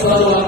వస్తారు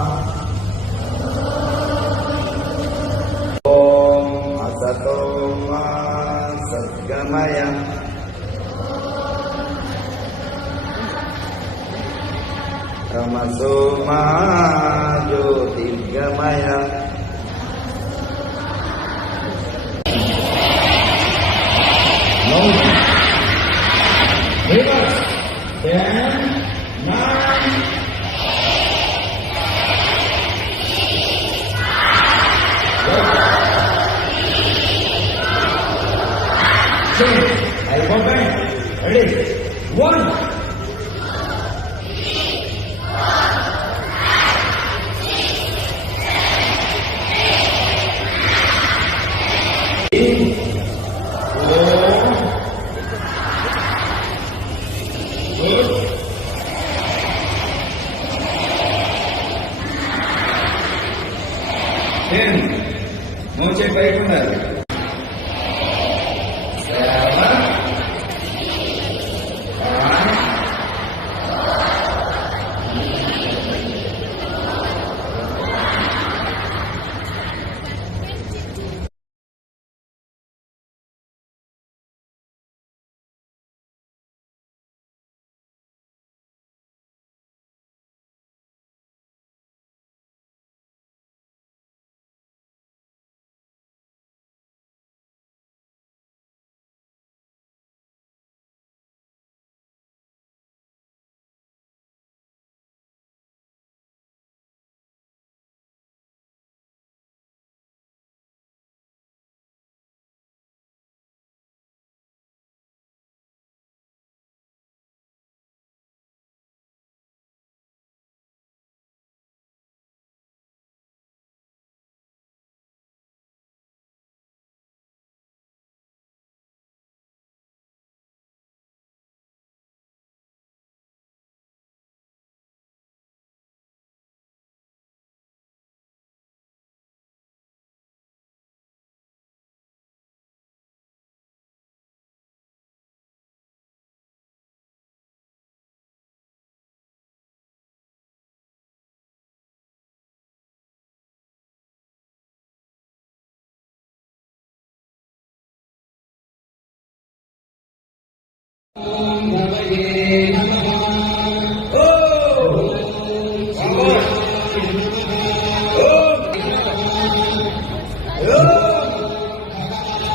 Maryam Ramadhan.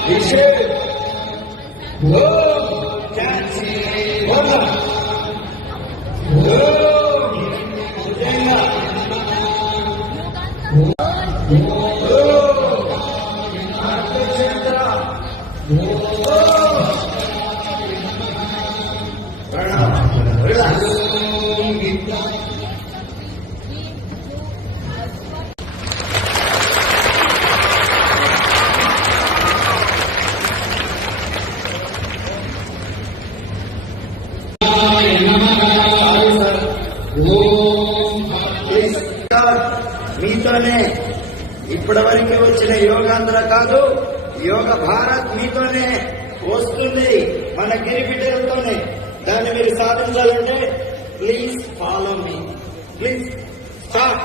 Yeşil, Hız, Gençlik, Vatan. యోగ భారత్ మీతోనే వస్తుంది మన గిరిబిడ్డలతోనే. దాన్ని మీరు సాధించాలంటే please follow me please start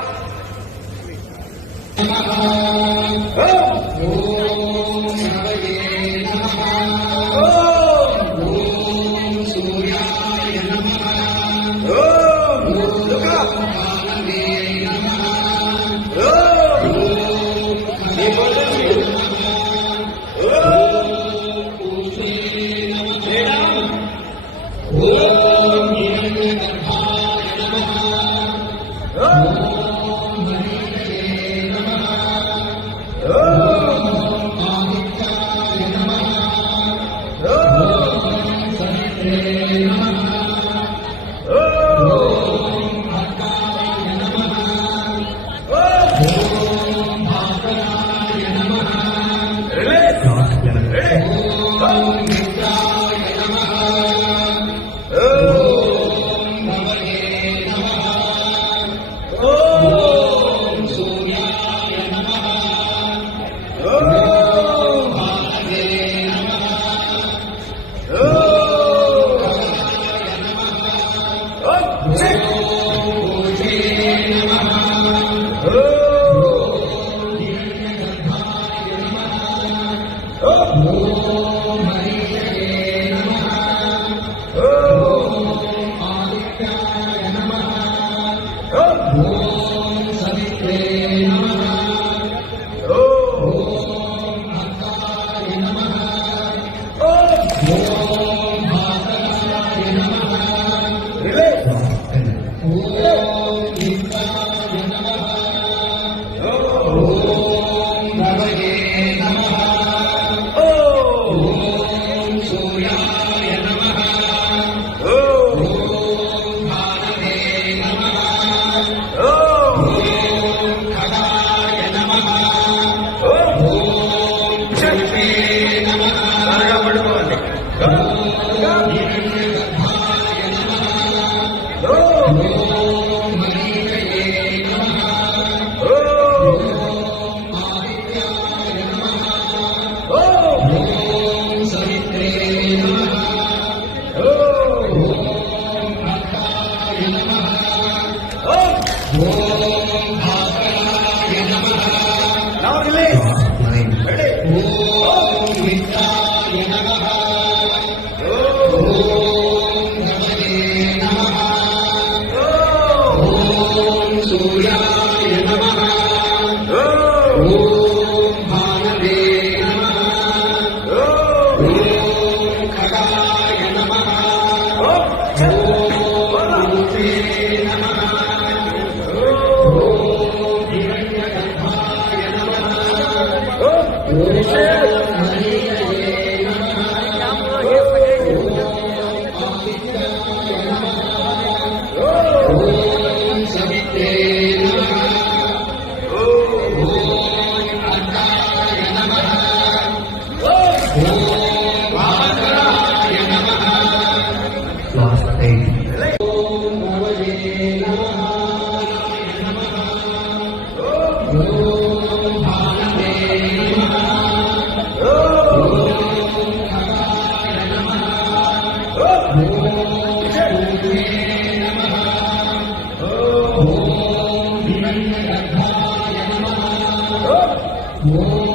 త్వరగా పడుకోండి Now release. Ready? హిరణ్యగర్భాయ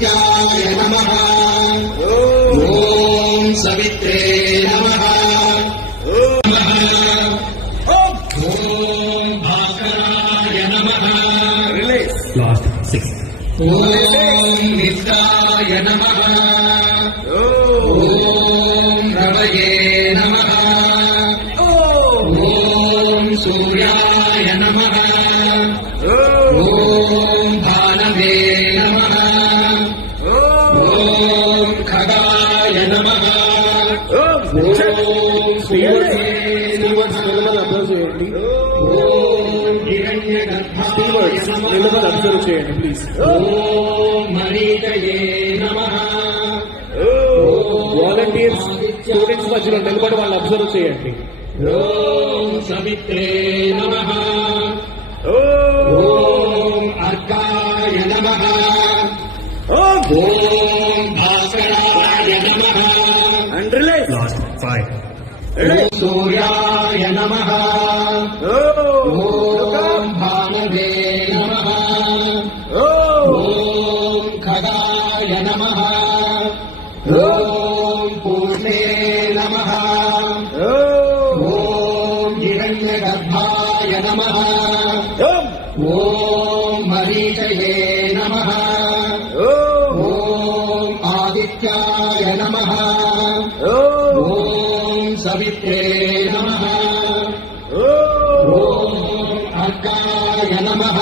ఆదిత్యాయ నమ. ఓం సవిత్రే నమ. ఓం భాస్కరాయ నమ. Last six. ఓం నిత్యాయ నమ. ఓం రవయే నమ. ఓం సూర్యాయ నమ. అబ్జర్వ్ చేయండి ప్లీజ్ ఓం మరీచయే నమః. వాలంటీర్స్ స్టూడెంట్స్ మధ్యలో నిలబడి వాళ్ళు అబ్జర్వ్ చేయండి. ఓం సవిత్రే నమః. ఓం అర్కాయ నమః. ఓం భాస్కరాయ నమః. ఓం సూర్యాయ నమః. ఓం సవిత్రే నమః ఓం అర్కాయ నమః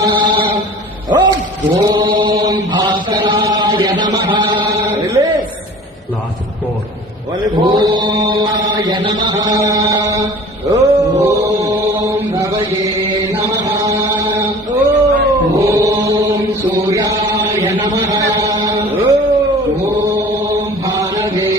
ఓం భాస్కరాయ నమః ఓమాయ నమః ఓం రవయే నమః ఓం సూర్యాయ నమః ఓం భానవే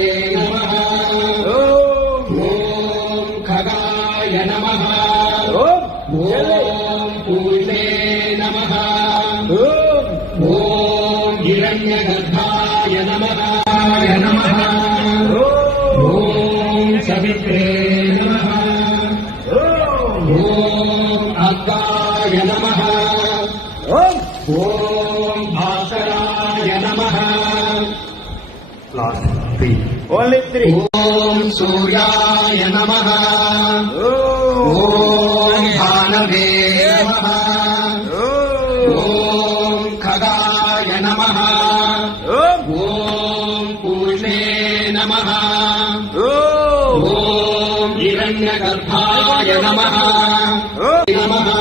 ఓం భాస్కరాయ నమః. ఓన్లీ త్రీ ఓం సూర్యాయ నమః. ఓం భానవే నమః. ఓం ఖగాయ నమః. ఓం పూర్ణే నమః. ఓం హిరణ్యగర్భాయ నమః. నమః.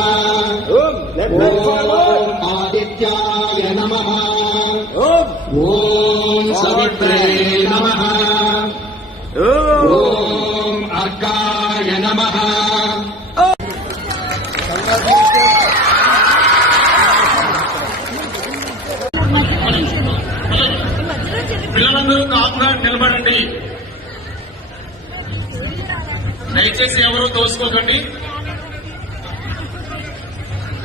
ఓం సవిత్రే నమ. ఓం అర్కాయ నమ. పిల్లలందరూ కాకుండా నిలబడండి. దయచేసి ఎవరు తోసుకోకండి.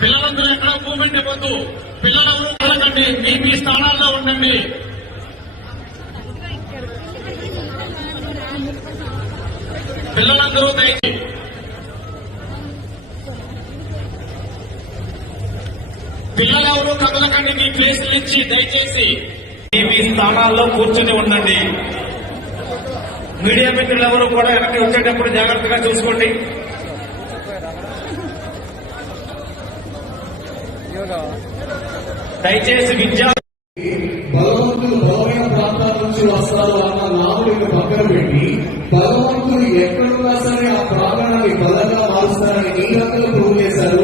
పిల్లలందరూ ఎక్కడ మూమెంట్ ఇవ్వద్దు పిల్లలెవరూ కలగండి. మీ మీ స్థానాల్లో ఉండండి. పిల్లలందరూ దయచేసి పిల్లలెవరూ కదలకండి మీ ప్లేసులు ఇచ్చి దయచేసి. మీ స్థానాల్లో కూర్చుని ఉండండి. మీడియా మిత్రులెవరూ కూడా వెనక్కి వచ్చేటప్పుడు జాగ్రత్తగా చూసుకోండి. దయచేసి విద్యా బలవంతులు బలమైన ప్రాంతాల నుంచి వస్తారు అన్న నాలుగు పక్కన పెట్టి భగవంతుడు ఎక్కడున్నా సరే ఆ ప్రాంగణాన్ని బలంగా మారుస్తారని నీ రకంగా ప్రూవ్ చేశారు.